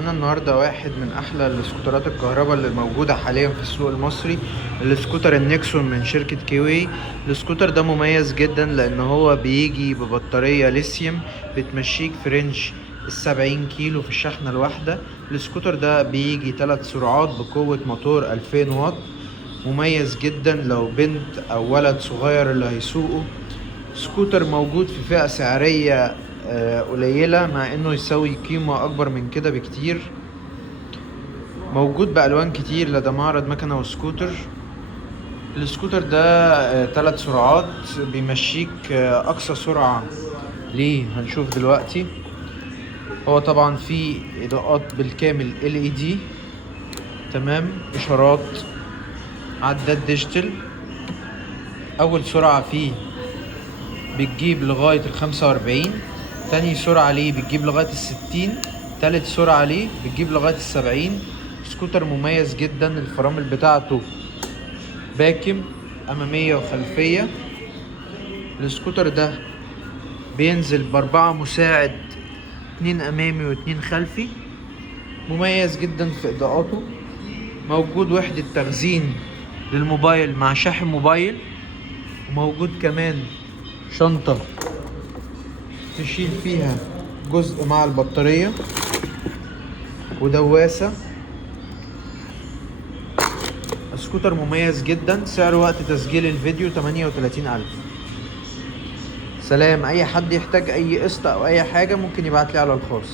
معانا النهارده واحد من احلى السكوترات الكهرباء اللي موجوده حاليا في السوق المصري، السكوتر النكسون من شركه كيوي. السكوتر ده مميز جدا لان هو بيجي ببطاريه ليثيوم بتمشيك في رينج 70 كيلو في الشحنه الواحده. السكوتر ده بيجي 3 سرعات بقوه موتور 2000 واط. مميز جدا لو بنت او ولد صغير اللي هيسوقه. سكوتر موجود في فئة سعرية قليلة، مع انه يساوي قيمة اكبر من كده بكتير. موجود بألوان كتير لدى معرض مكنة وسكوتر. السكوتر ده 3 سرعات بيمشيك اقصى سرعة ليه هنشوف دلوقتي. هو طبعا فيه اضاءات بالكامل LED، تمام، اشارات، عداد ديجيتال. اول سرعة فيه بتجيب لغاية 45، تاني سرعة ليه بتجيب لغاية 60، تالت سرعة ليه بتجيب لغاية 70. سكوتر مميز جدا، الفرامل بتاعته باكم أمامية وخلفية. السكوتر ده بينزل ب4 مساعد، 2 أمامي و2 خلفي. مميز جدا في إضاءاته. موجود وحدة تخزين للموبايل مع شاحن موبايل، وموجود كمان شنطة تشيل فيها جزء مع البطارية، ودواسة. سكوتر مميز جدا. سعر وقت تسجيل الفيديو 38,000. سلام. اي حد يحتاج اي قسط او اي حاجة ممكن يبعتلي على الخاص.